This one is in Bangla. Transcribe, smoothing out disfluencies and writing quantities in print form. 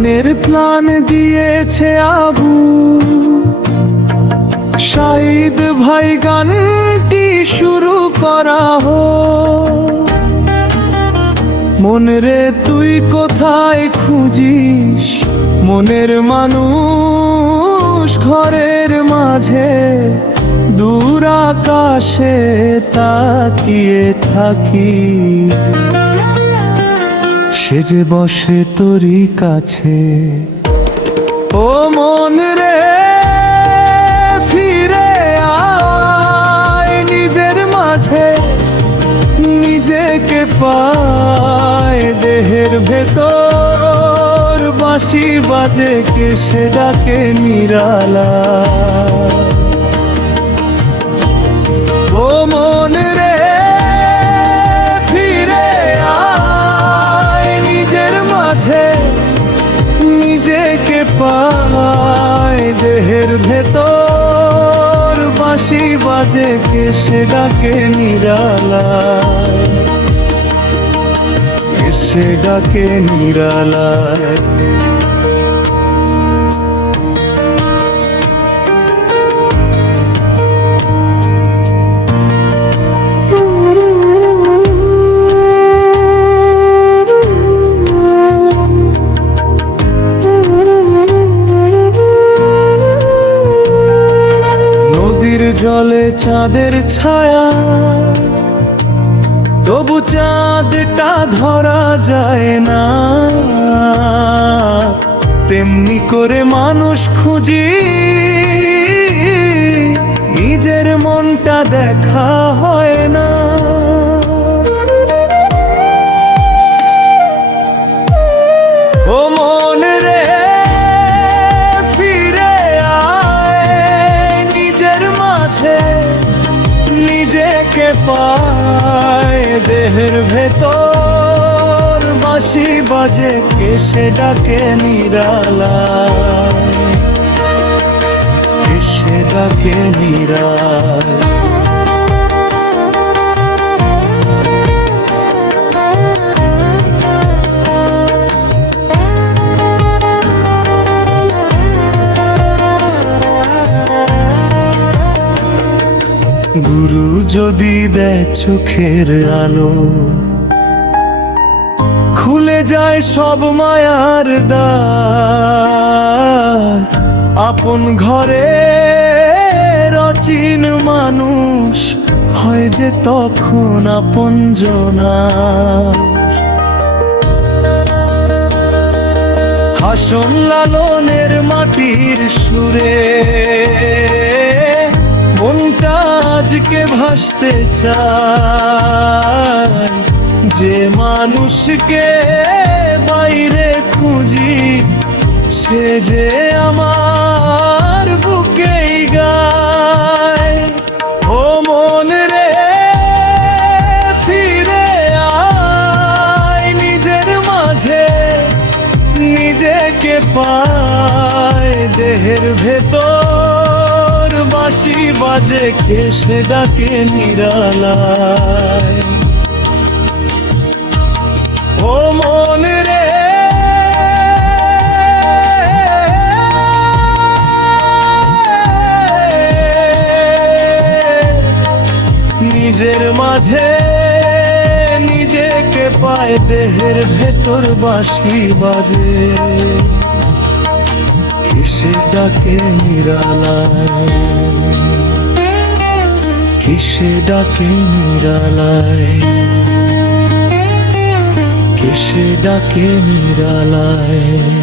গানের প্ল্যান দিয়েছে আবু শাহিদ ভাই, গানটি শুরু করা হোক। মন রে তুই কোথায় খুঁজিস মনের মানুষ, ঘরের মাঝে দূর আকাশে তাকিয়ে থাকি। সে যে বসে তোরই কাছে, ও মন রে ফিরে আয় নিজের মাঝে, নিজেকে পায় দেহের ভেতর বাঁশি বাজে কে সে ডাকে নিরালা। ও মন রে ফিরে আয় নিজের মাঝে, নিজেকে পায় দেহের ভেতর বাঁশি বাজে কে সে ডাকে নিরালা, কে সে ডাকে নিরালা। জলে চাঁদের ছায়া, তবু চাঁদটা ধরা যায় না। তেমনি করে মানুষ খুঁজি, নিজের মনটা দেখা হয় না। ও মন রে ফিরে আয় নিজের মাঝে, নিজেকে পায় দেহের ভেতর বাঁশি বাজে কে সে ডাকে নিরালা, কে সে ডাকে নিরালা। গুরু যদি দেয় চোখের আলো, খুলে যায় সব মায়ার দ্বার। আপন ঘরে অচিন মানুষ হয় যে তখন আপনজনা। হাসন লালনের মাটির সুরে মনটা আজকে ভাসতে চায়। যে মানুষকে বাইরে খুঁজি সে যে আমার বুকেই গায়। ও মন রে ফিরে আয় নিজের মাঝে, নিজেকে পায় দেহের ভেতর বাঁশি বাজে কে সে ডাকে নিরালায়। ও মন রে নিজের মাঝে, নিজেকে পায় দেহের ভেতর বাঁশি বাজে কে সে ডাকে নিরালায়, কে সে ডাকে নিরালায়, কে সে ডাকে নিরালায়।